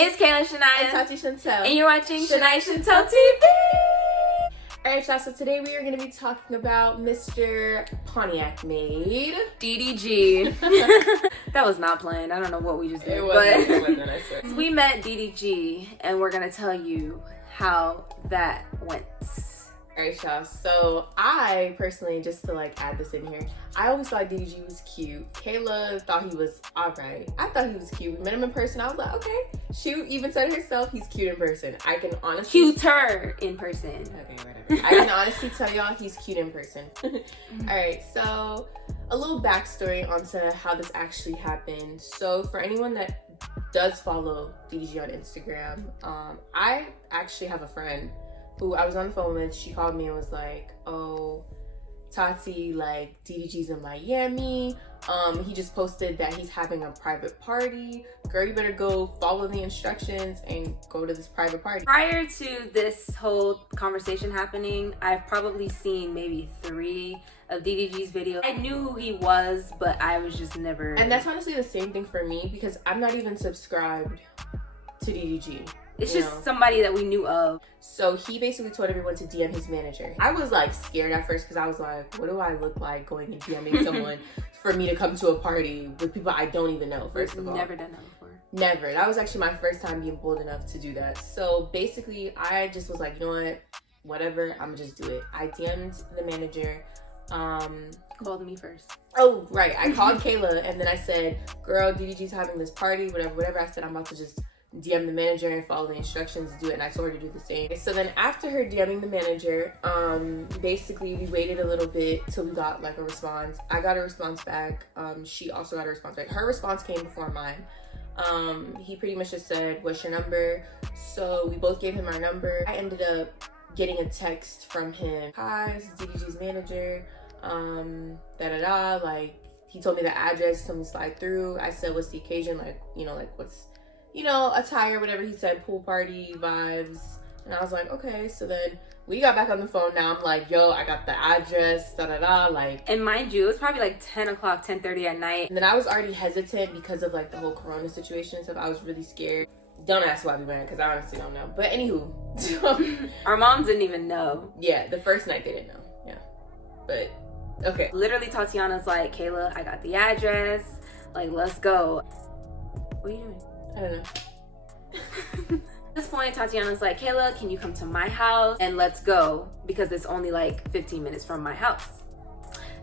It's Kayla, Shania, and Tati Chantel. And you're watching Shania Chantel TV. Alright, y'all, so today we are going to be talking about Mr. Pontiac Made. DDG. That was not planned. I don't know what we just did. It wasn't, I swear. We met DDG, and we're going to tell you how that went. Alright, y'all, so I personally, just to add this in here, I always thought DDG was cute. Kayla thought he was alright. I thought he was cute. We met him in person. I was like, okay. She even said herself, he's cute in person. I can honestly... Cuter in person. Okay, whatever. I can honestly tell y'all he's cute in person. Alright, so a little backstory onto how this actually happened. So for anyone that does follow DDG on Instagram, I actually have a friend who I was on the phone with. She called me and was like, oh, Tati, DDG's in Miami. He just posted that he's having a private party. Girl, you better go follow the instructions and go to this private party. Prior to this whole conversation happening, I've probably seen maybe 3 of DDG's videos. I knew who he was, but I was just never... And that's honestly the same thing for me, because I'm not even subscribed to DDG. It's just somebody that we knew of. So he basically told everyone to DM his manager. I was scared at first because I was like, what do I look like going and DMing someone for me to come to a party with people I don't even know, first of all. Never done that before. Never. That was actually my first time being bold enough to do that. So basically, I just was like, you know what? Whatever, I'm gonna just do it. I DM'd the manager. Called me first. Oh, right. I called Kayla and then I said, girl, DDG's having this party, whatever. I said, I'm about to just DM the manager and follow the instructions to do it, and I told her to do the same. So then after her DMing the manager, basically we waited a little bit till we got a response. I got a response back. She also got a response back. Her response came before mine. He pretty much just said, what's your number? So we both gave him our number. I ended up getting a text from him. Hi, this is DDG's manager. He told me the address, told me to slide through. I said, what's the occasion? What's attire, whatever he said, pool party vibes. And I was like, okay. So then we got back on the phone. Now I'm like, yo, I got the address, And mind you, it was probably 10 o'clock, 10:30 at night. And then I was already hesitant because of the whole corona situation and stuff. I was really scared. Don't ask why we went, because I honestly don't know. But anywho. Our moms didn't even know. Yeah, the first night they didn't know. Yeah. But, okay. Literally, Tatiana's like, Kayla, I got the address. Let's go. What are you doing? I don't know. At this point, Tatiana's like, Kayla, can you come to my house and let's go, because it's only 15 minutes from my house.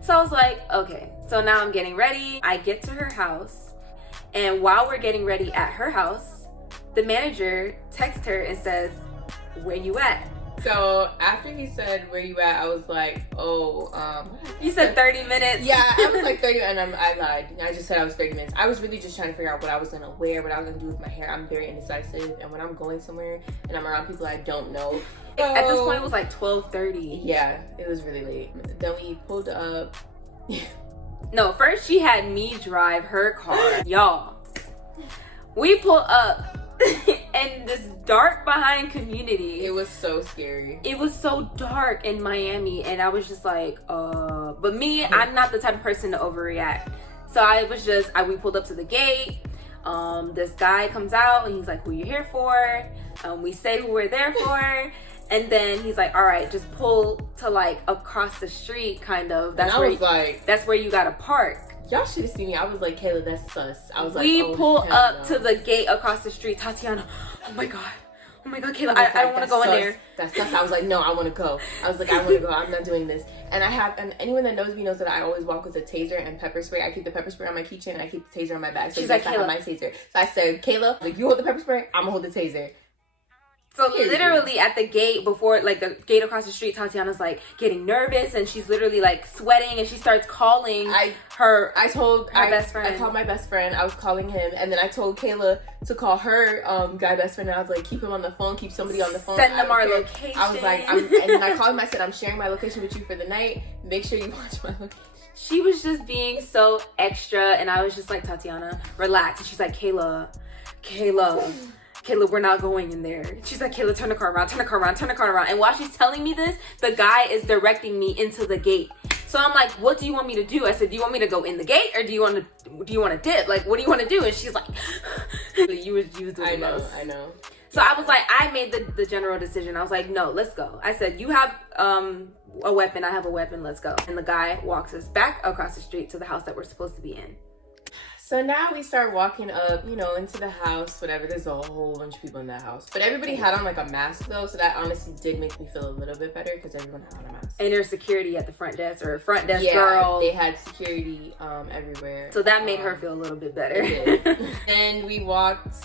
So I was like, okay. So now I'm getting ready. I get to her house, and while we're getting ready at her house, the manager texts her and says, where you at? So after he said, where you at, I was like, oh, you said 30 minutes. Yeah, I was 30, and I lied. I just said I was 30 minutes. I was really just trying to figure out what I was gonna wear, what I was gonna do with my hair. I'm very indecisive, and when I'm going somewhere and I'm around people I don't know. At this point, it was 12:30. Yeah, it was really late. Then we pulled up. No, first she had me drive her car. Y'all, we pull up in this dark behind community. It was so scary. It was so dark in Miami, and I was just like, but me, I'm not the type of person to overreact. So I was just, we pulled up to the gate. This guy comes out and he's like, who you here for? We say who we're there for. And then he's like, all right, just pull to across the street, kind of. That's where you gotta park. Y'all should have seen me. I was like, Kayla, that's sus. I was we pull up to the gate across the street. Tatiana, oh my God, Kayla, I don't want to go in there. That's sus. I was like, no, I want to go. I was like, I want to go. I'm not doing this. And and anyone that knows me knows that I always walk with a taser and pepper spray. I keep the pepper spray on my keychain and I keep the taser on my bag. So she's like, I have my taser. So I said, Kayla, you hold the pepper spray, I'm gonna hold the taser. So literally at the gate before, the gate across the street, Tatiana's getting nervous, and she's literally sweating, and she starts calling her best friend. I called my best friend. I was calling him, and then I told Kayla to call her guy best friend, and I was like, keep him on the phone, keep somebody on the phone. Send them our location. I was like, and then I called him, I said, I'm sharing my location with you for the night. Make sure you watch my location. She was just being so extra, and I was just like, Tatiana, relax. And she's like, Kayla, we're not going in there. She's like, Kayla, turn the car around. And while she's telling me this, the guy is directing me into the gate. So I'm like, what do you want me to do? I said, do you want me to go in the gate, or do you want to dip? What do you want to do? And she's like, You was doing the most. I know. So I was like, I made the general decision. I was like, no, let's go. I said, you have a weapon, I have a weapon, let's go. And the guy walks us back across the street to the house that we're supposed to be in. So now we start walking up, into the house, whatever. There's a whole bunch of people in that house. But everybody had on like a mask though, so that honestly did make me feel a little bit better because everyone had on a mask. And there's security at the front desk or front desk yeah, girl. They had security everywhere. So that made her feel a little bit better. Then we walked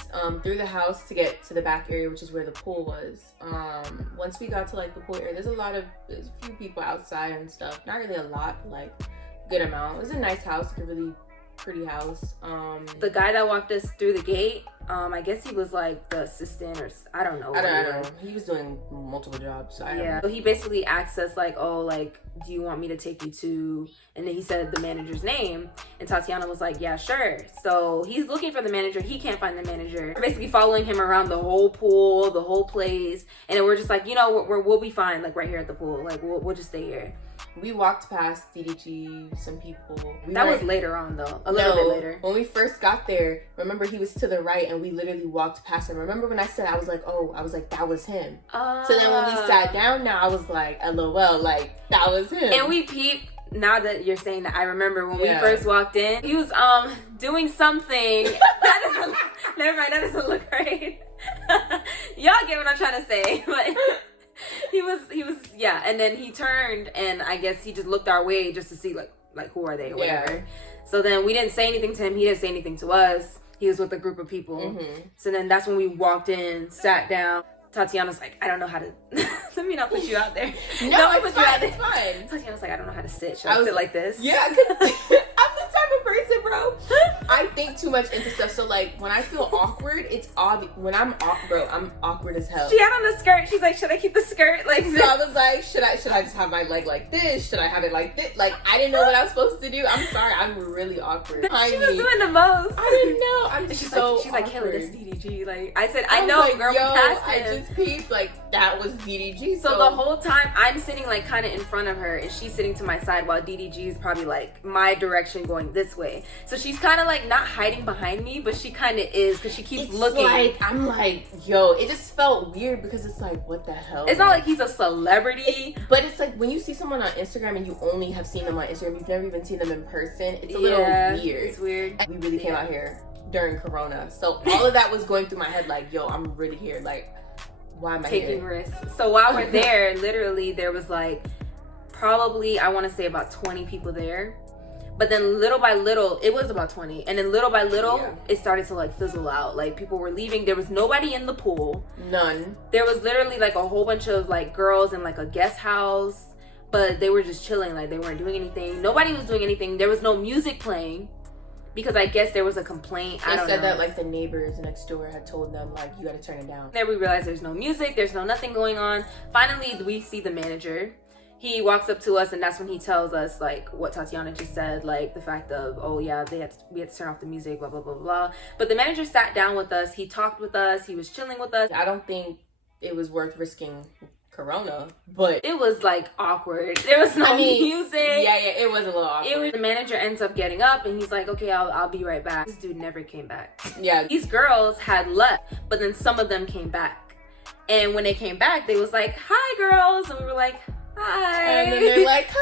through the house to get to the back area, which is where the pool was. Once we got to like the pool area, there's a few people outside and stuff. Not really a lot, but like good amount. It was a nice house, like a really pretty house. The guy that walked us through the gate, I guess he was like the assistant or I don't know. I don't know. He was doing multiple jobs. So I don't know. So he basically asked us like, oh, like, do you want me to take you to, and then he said the manager's name, and Tatiana was like, yeah, sure. So he's looking for the manager. He can't find the manager. We're basically following him around the whole pool, the whole place, and then we're just like, we'll be fine, like right here at the pool. Like we'll just stay here. We walked past DDG, some people. That was later on though, a little bit later. When we first got there, remember he was to the right and we literally walked past him. Remember when I said, I was like, that was him. So then when we sat down now, I was like, LOL, like that was him. And we peeped, now that you're saying that, I remember when we first walked in, he was doing something. Never mind, that doesn't look right. Y'all get what I'm trying to say, but he was yeah, and then he turned and I guess he just looked our way just to see like who are they or whatever. So then we didn't say anything to him, he didn't say anything to us. He was with a group of people. So then that's when we walked in, sat down. Tatiana's like, I don't know how to let me not put you out there. No, it's fine, it's fine. Tatiana's like, I don't know how to sit. Should I sit like this? Yeah, because I'm the type of person, bro. I think too much into stuff. So like when I feel awkward, it's obvious. When I'm awkward as hell. She had on the skirt. She's like, should I keep the skirt like this? So I was like, should I just have my leg like this? Should I have it like this? Like I didn't know what I was supposed to do. I'm sorry, I'm really awkward. She was doing the most. I didn't know. She's like, Kayla, this DDG. Like I said, I know, like, girl, yo, we passed him. I just peeped, like that was DDG. So the whole time I'm sitting like kind of in front of her and she's sitting to my side while DDG is probably like my direction going this way. So she's kind of like not hiding behind me, but she kind of is because she keeps looking. Like, I'm like, yo, it just felt weird because it's like, what the hell? It's not like he's a celebrity. But it's like when you see someone on Instagram and you only have seen them on Instagram, you've never even seen them in person. It's a little weird. It's weird. We really came out here during Corona. So all of that was going through my head like, yo, I'm really here. Like, why am I taking risks? So while we're there, literally there was like probably, I want to say about 20 people there. But then little by little, it was about 20. And then little by little, it started to like fizzle out. Like people were leaving. There was nobody in the pool. None. There was literally like a whole bunch of like girls in like a guest house. But they were just chilling. Like they weren't doing anything. Nobody was doing anything. There was no music playing. Because I guess there was a complaint. They said that like the neighbors next door had told them like, you gotta turn it down. There we realized there's no music. There's nothing going on. Finally, we see the manager. He walks up to us and that's when he tells us like what Tatiana just said, like the fact of, oh yeah, we had to turn off the music, blah, blah, blah, blah. But the manager sat down with us. He talked with us. He was chilling with us. I don't think it was worth risking Corona, but it was like awkward. There was no music. Yeah, it was a little awkward. The manager ends up getting up and he's like, okay, I'll be right back. This dude never came back. Yeah. These girls had left, but then some of them came back. And when they came back, they was like, hi girls. And we were like, hi. And then they're like, come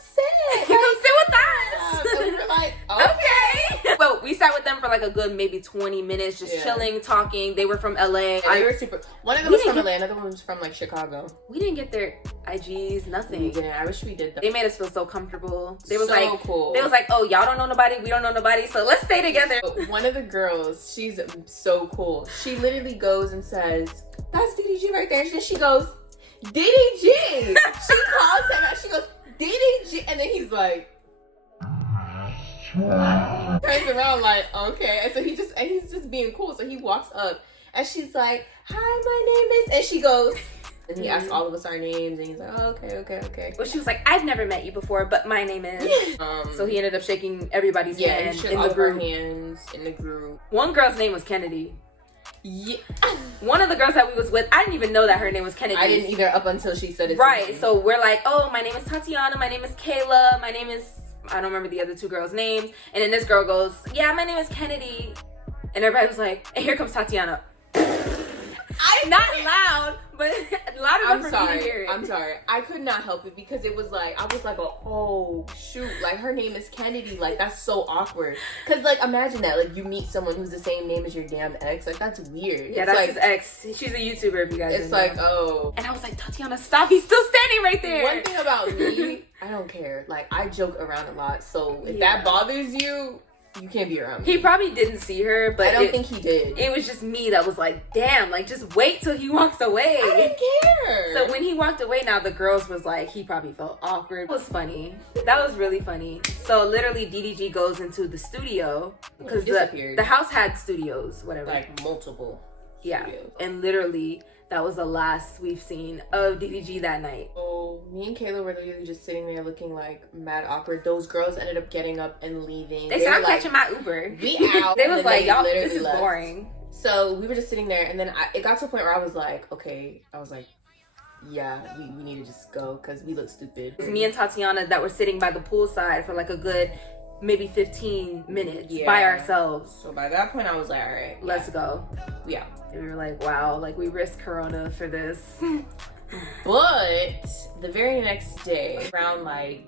sit. Like, come sit with us. And we were like, okay. Well, we sat with them for like a good maybe 20 minutes, just chilling, talking. They were from LA. They were super. One of them was from LA, another one was from like Chicago. We didn't get their IGs, nothing. We didn't. I wish we did. They made us feel so comfortable. They was so like, cool. They was like, oh, y'all don't know nobody, we don't know nobody, so let's stay together. One of the girls, she's so cool. She literally goes and says, that's DDG right there. And then she goes, DDG. She calls him out. She goes, DDG. And then he's like, turns around like, okay. And so he's just being cool. So he walks up and she's like, hi, my name is, and she goes, and he asked all of us our names and he's like, oh, okay. Well, she was like, I've never met you before, but my name is. So he ended up shaking everybody's hand in the group. Hands in the group. One girl's name was Kennedy. Yeah. One of the girls that we was with, I didn't even know that her name was Kennedy. I didn't either up until she said it. Right. So we're like, oh, my name is Tatiana. My name is Kayla. My name is, I don't remember the other two girls' names. And then this girl goes, yeah, my name is Kennedy. And everybody was like, and here comes Tatiana. Not loud, but loud enough for me to hear it. I'm sorry. I could not help it because it was like, I was like, oh shoot, like her name is Kennedy. Like that's so awkward. Cause like imagine that, like you meet someone who's the same name as your damn ex. Like that's weird. Yeah, it's that's like, his ex. She's a YouTuber if you guys it's didn't like, know. oh. And I was like, Tatiana, stop. He's still standing right there. One thing about me, I don't care. Like I joke around a lot. So if that bothers you, you can't be around me. He probably didn't see her, but I don't think he did. It was just me that was like, damn, like just wait till he walks away. I didn't care. So when he walked away, now the girls was like, he probably felt awkward. It was funny. That was really funny. So literally DDG goes into the studio because the house had studios, whatever. Like multiple. Yeah. Studios. And literally that was the last we've seen of DDG that night. Oh, me and Kayla were literally just sitting there looking like mad awkward. Those girls ended up getting up and leaving. They said, I'm catching my Uber. We out. They was like, y'all, this is left. boring. So we were just sitting there, and then it got to a point where I was like, yeah, we need to just go because we look stupid. It was me and Tatiana that were sitting by the poolside for like a good maybe 15 minutes by ourselves. So by that point, I was like, all right, let's go. Yeah. And we were like, wow, like we risked Corona for this. But the very next day, around like,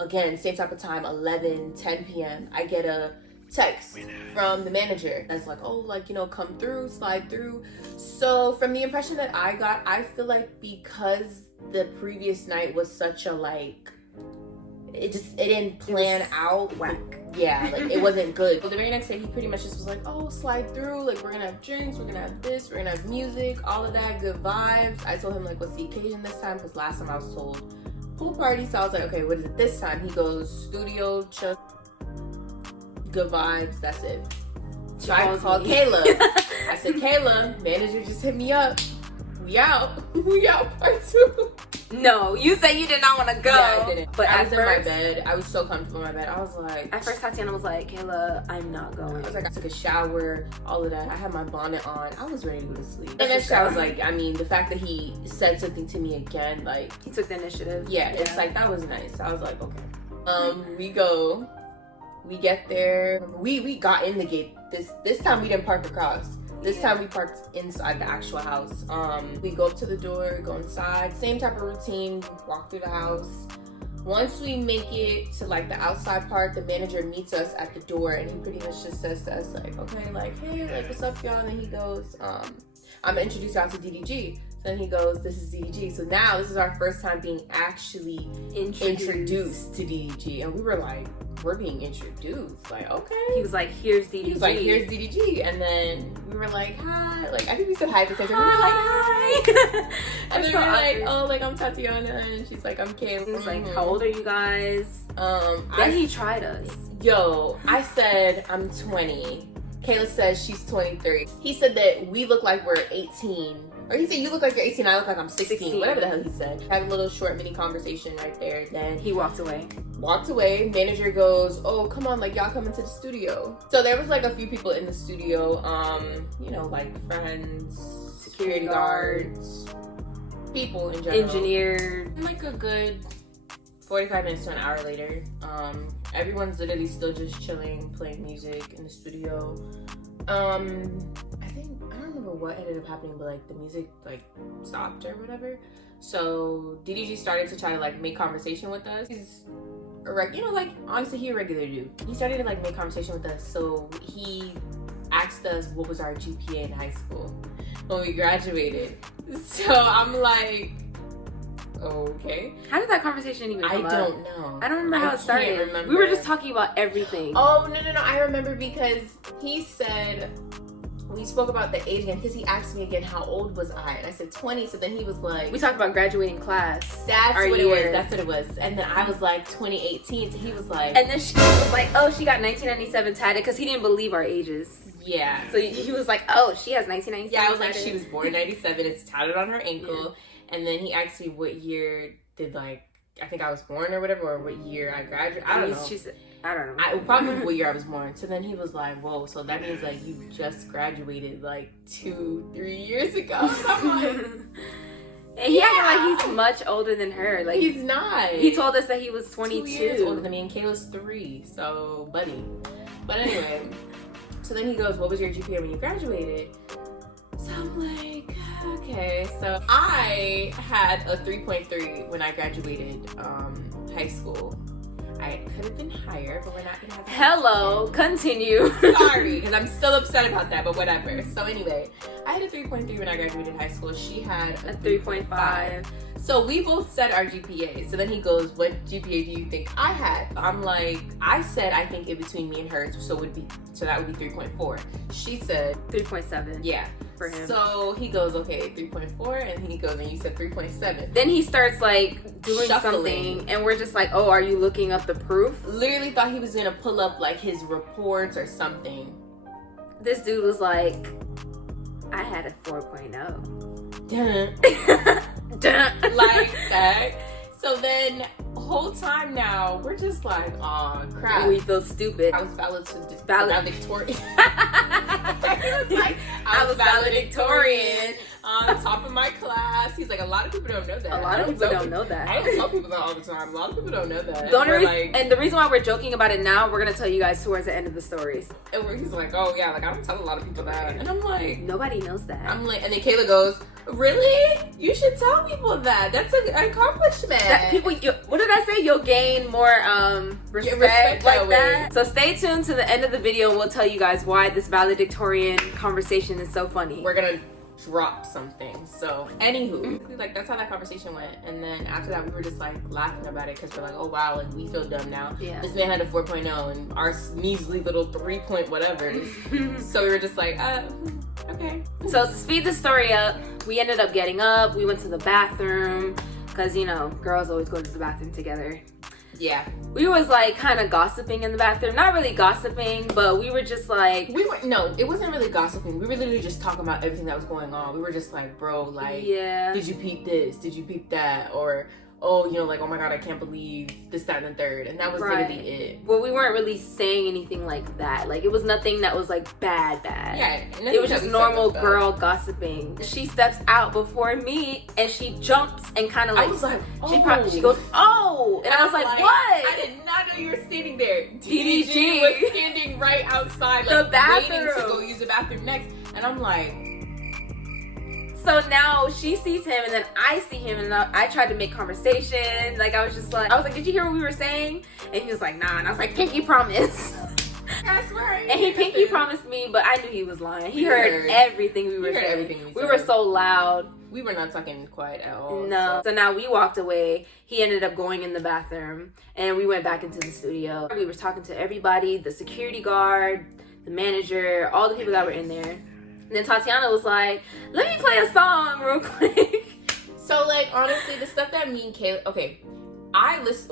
again, same type of time, 10 p.m., I get a text from the manager that's like, oh, like, you know, come through, slide through. So from the impression that I got, I feel like because the previous night was such a like, it didn't plan out. Whack. Yeah, like it wasn't good. But the very next day, he pretty much just was like, oh, slide through. Like, we're gonna have drinks, we're gonna have this, we're gonna have music, all of that, good vibes. I told him, like, what's the occasion this time? Because last time I was told pool party. So I was like, okay, what is it this time? He goes, studio, chill, good vibes, that's it. So I called Kayla. I said, Kayla, manager just hit me up. We out. We out part 2. No, you said you did not want to go. Yeah, I didn't. But I was in my bed. I was so comfortable in my bed. I was like... At first, Tatiana was like, Kayla, I'm not going. I was like, I took a shower, all of that. I had my bonnet on. I was ready to go to sleep. And then I was like, I mean, the fact that he said something to me again, like... He took the initiative. Yeah, it's like, that was nice. I was like, okay. We go. We get there. We got in the gate. This time we didn't park across. This time we parked inside the actual house. We go up to the door, go inside, same type of routine, walk through the house. Once we make it to like the outside part, the manager meets us at the door and he pretty much just says to us like, okay, like, hey, like, what's up, y'all? And then he goes, I'm gonna introduce y'all to DDG. So then he goes, this is DDG. So now this is our first time being actually introduced to DDG. And we were like, we're being introduced. Like, okay. He was like, here's DDG. He was like, here's DDG. And then we were like, hi. Like, I think we said hi at the same time. We were like, hi. And then we were like, oh, like, I'm Tatiana. And she's like, I'm Kayla. He was like, how old are you guys? Then he tried us. Yo, I said, I'm 20. Kayla says she's 23. He said that we look like we're 18. Or he said, you look like you're 18, I look like I'm 16. Whatever the hell he said. Had a little short mini conversation right there. Then he walked away. Manager goes, oh, come on, like, y'all come into the studio. So there was like a few people in the studio, you know, like friends, security guards, people in general. Engineer. Like a good 45 minutes to an hour later, everyone's literally still just chilling, playing music in the studio. I don't remember what ended up happening, but like the music like stopped or whatever. So DDG started to try to like make conversation with us. He's you know, like honestly, he a regular dude. He started to like make conversation with us. So he asked us what was our GPA in high school when we graduated. So I'm like, okay. How did that conversation even come up? I don't know. I don't remember how it started. We were just talking about everything. Oh, no. I remember because he said, we spoke about the age again, because he asked me again, how old was I? And I said 20. So then he was like... We talked about graduating class. That's what it was. And then I was like 2018. So he was like... And then she was like, oh, she got 1997 tatted, because he didn't believe our ages. Yeah. So he was like, oh, she has 1997 Yeah, I was like, tatted. she was born in 97. It's tatted on her ankle. Yeah. And then he asked me what year did like... I think I was born or whatever, or what year I graduated. I don't know. She said, I don't know. Probably what year I was born. So then he was like, whoa, so that means like you just graduated like 2-3 years ago. So I'm like, and he acted like he's much older than her. Like he's not. He told us that he was 22. 2 years older than me, and Kayla's 3. So, buddy. But anyway, So then he goes, what was your GPA when you graduated? So I'm like, okay. So I had a 3.3 when I graduated high school. I could have been higher, but we're not gonna have that. Hello, continue. Sorry, because I'm still upset about that, but whatever. So anyway, I had a 3.3 when I graduated high school. She had a 3.5. So we both said our GPA. So then he goes, what GPA do you think I had? I'm like, I said I think in between me and her, so that would be 3.4. She said 3.7. Yeah. For him. So he goes, okay, 3.4, and he goes, and you said 3.7. Then he starts like doing Shuffling. something, and we're just like, oh, are you looking up the proof? Literally thought he was gonna pull up like his reports or something. This dude was like, I had a 4.0. Dun. Dun. Like that. So then, whole time now, we're just like, oh crap. We feel stupid. I was valedictorian. I was valedictorian. On top of my class. He's like, a lot of people don't know that. A lot of people don't know that. I don't tell people that all the time. A lot of people don't know that. And the reason why we're joking about it now, we're gonna tell you guys towards the end of the stories. And he's like, oh yeah, like I don't tell a lot of people that. And I'm like, nobody knows that. I'm like, and then Kayla goes, really? You should tell people that. That's an accomplishment. That people, what did I say? You'll gain more respect like that. So stay tuned to the end of the video. We'll tell you guys why this valedictorian conversation is so funny. We're gonna drop something. So anywho, like that's how that conversation went. And then after that, we were just like laughing about it because we're like, oh wow, like we feel dumb now. Yeah. This man had a 4.0 and our measly little 3 point whatever. So we were just like, okay. So to speed the story up, we ended up getting up. We went to the bathroom because girls always go to the bathroom together. Yeah. We was like kind of gossiping in the bathroom. Not really gossiping, but we were just like... No, it wasn't really gossiping. We were literally just talking about everything that was going on. We were just like, bro, like, yeah. Did you peep this? Did you peep that? Or, oh, like, oh my God, I can't believe this, that, and the third. And that was literally it. Well, we weren't really saying anything like that. Like, it was nothing that was like bad. Yeah. It was just normal girl gossiping. She steps out before me and she jumps and kind of like... I was like, oh. She goes, oh! And I was like, what? I did not know you were standing there. DDG was standing right outside, like, the bathroom. waiting to go use the bathroom next. And I'm like... So now she sees him and then I see him and I tried to make conversation. Like I was like, did you hear what we were saying? And he was like, nah. And I was like, pinky promise. That's right. And he pinky promised me, but I knew he was lying. He heard everything we were saying. Everything we were so loud. We were not talking quiet at all. No. So now we walked away. He ended up going in the bathroom and we went back into the studio. We were talking to everybody, the security guard, the manager, all the people that were in there. And then Tatiana was like, let me play a song real quick. So, like, honestly, the stuff that me and Kayla... Okay,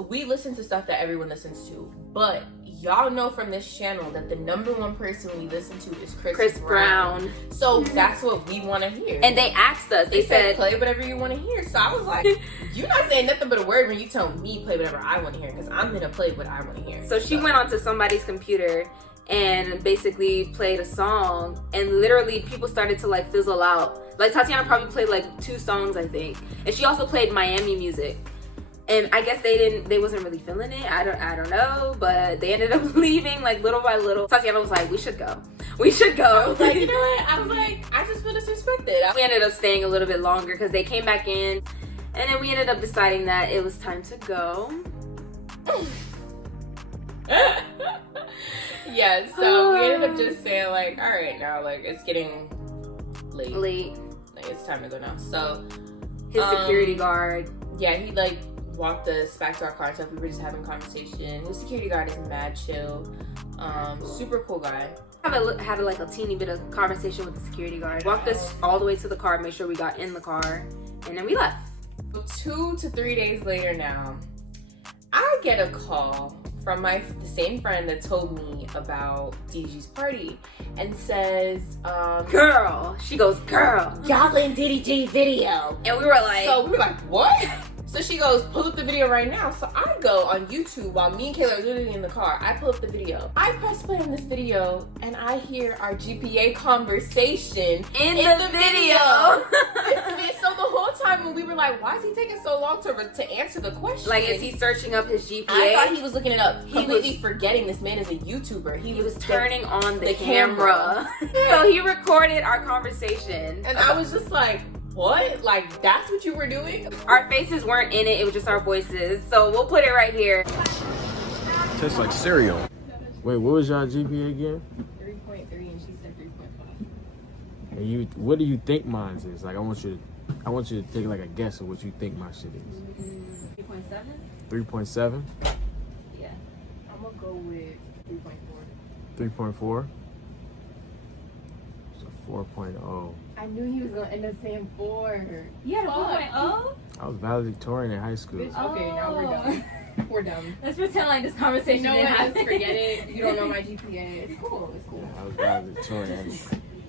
we listen to stuff that everyone listens to. But y'all know from this channel that the #1 person we listen to is Chris Brown. So, that's what we want to hear. And they asked us. They said, play whatever you want to hear. So, I was like, you're not saying nothing but a word when you tell me play whatever I want to hear. Because I'm going to play what I want to hear. So, she went onto somebody's computer and basically played a song, and literally people started to like fizzle out. Like Tatiana probably played like 2 songs, I think, and she also played Miami music. And I guess they wasn't really feeling it. I don't know, but they ended up leaving like little by little. Tatiana was like, we should go. I was like, you know what? I was like, I just feel disrespected. We ended up staying a little bit longer because they came back in, and then we ended up deciding that it was time to go. Yeah, so we ended up just saying like, all right, now like it's getting late. Like it's time to go now. So his security guard, yeah, he like walked us back to our car and stuff. We were just having a conversation. His security guard is mad chill, super cool guy. Had like a teeny bit of conversation with the security guard. Walked us all the way to the car, made sure we got in the car, and then we left. So 2 to 3 days later now, I get a call from the same friend that told me about DDG's party and says, girl, she goes, girl, y'all in DDG video. And we were like, what? So she goes, pull up the video right now. So I go on YouTube while me and Kayla are literally in the car. I pull up the video. I press play on this video and I hear our GPA conversation in the video. So the whole time when we were like, why is he taking so long to answer the question? Like, is he searching up his GPA? I thought he was looking it up. Completely forgetting this man is a YouTuber. He was turning on the camera. So he recorded our conversation. And I was just like, what? Like, that's what you were doing? Our faces weren't in it. It was just our voices. So we'll put it right here. Tastes like cereal. Wait, what was y'all GPA again? 3.3 and she said 3.5. And what do you think mine is? Like, I want you to take like a guess of what you think my shit is. 3.7? 3.7? Yeah. I'm gonna go with 3.4. 3.4? So 4.0. I knew he was gonna end up saying 4. Yeah, 4.0? I was valedictorian in high school. Bitch, okay, now we're done. We're done. Let's pretend like this conversation You know didn't what? happen. Just forget it. You don't know my GPA. It's cool. It's cool. I was valedictorian.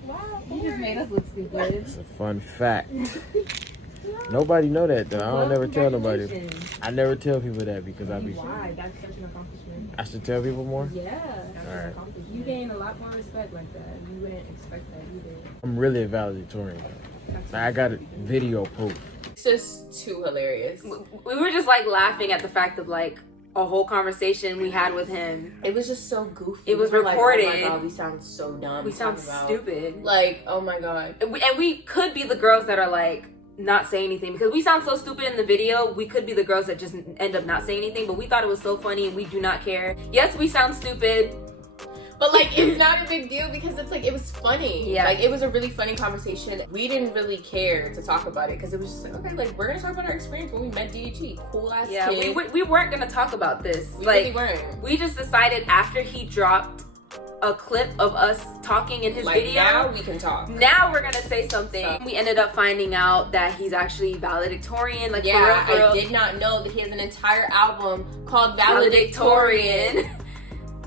Wow. You just made us look stupid. It's a fun fact. Nobody know that though. I don't never tell nobody. I never tell people that because I be. Why? That's such an accomplishment. I should tell people more. Yeah, Alright. you gain a lot more respect like that. You wouldn't expect that either. I'm really a valedictorian. Like, I got a video proof. It's just too hilarious. We were just like laughing at the fact of like a whole conversation we had with him. It was just so goofy. It was We were like, recorded. oh my god, we sound so dumb. We sound talking about- stupid. Like, oh my god. And we could be the girls that are like not saying anything because we sound so stupid in the video. We could be the girls that just end up not saying anything, but we thought it was so funny and we do not care. Yes, we sound stupid. But like, it's not a big deal because it's like, it was funny. Yeah. Like, it was a really funny conversation. We didn't really care to talk about it because it was just like, okay, like, we're gonna talk about our experience when we met DDG. Cool ass Yeah, kid. we weren't gonna talk about this. We like, really weren't. we just decided after he dropped a clip of us talking in his Like, video. now we can talk. Now we're gonna say something. So- We ended up finding out that he's actually valedictorian. Like, Yeah, for real. I did not know that he has an entire album called Valedictorian. Valedictorian.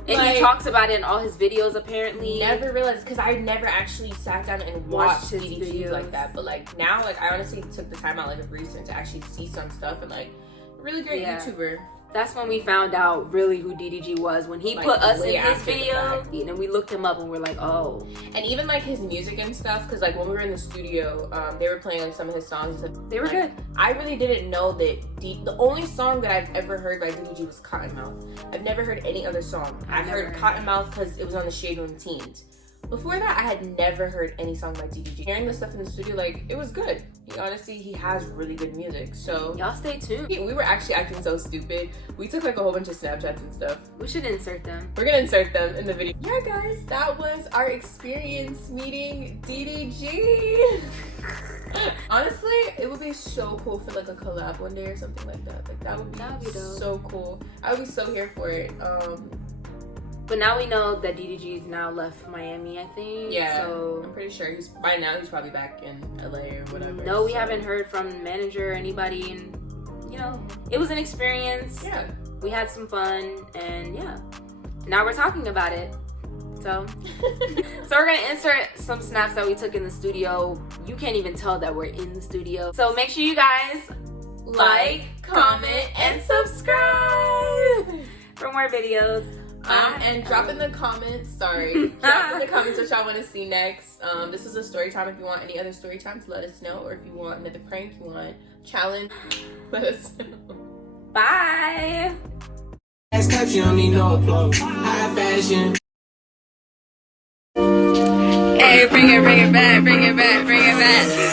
And Like, he talks about it in all his videos apparently. Never realized because I never actually sat down and Watched watched his DDG videos. like that. But like now, like I honestly took the time out like of recent to actually see some stuff and like really great Yeah. YouTuber. That's when we found out really who DDG was. When he Like, put us way in his after the video, fact. and then we looked him up and we're like, oh. And even like his music and stuff, because like when we were in the studio, they were playing like some of his songs. They were Like, good. I really didn't know that the only song that I've ever heard by DDG was Cottonmouth. I've never heard any other song. I never heard heard Cottonmouth because it was on the Shade Room Teens. Before that, I had never heard any song by DDG. Hearing the stuff in the studio, like, it was good. He has really good music. So Y'all stay tuned. we were actually acting so stupid. We took like a whole bunch of Snapchats and stuff. We should insert them. We're gonna insert them in the video. Yeah, guys, that was our experience meeting DDG. Honestly, it would be so cool for like a collab one day or something like that. Like that would be dope. so cool. I would be so here for it. But now we know that DDG's now left Miami, I think. Yeah, So I'm pretty sure by now he's probably back in LA or whatever. no, we so- haven't heard from the manager or anybody, and you know, it was an experience. Yeah. We had some fun, and yeah, now we're talking about it. So, so we're gonna insert some snaps that we took in the studio. You can't even tell that we're in the studio. So make sure you guys like, comment, and subscribe for more videos. And drop in the comments. Sorry, drop in the comments what y'all want to see next. This is a story time. If you want any other story times, let us know. Or if you want another prank, you want challenge, let us know. Bye. Ass cups, you don't need no applause. High fashion. Hey, bring it back, bring it back, bring it back.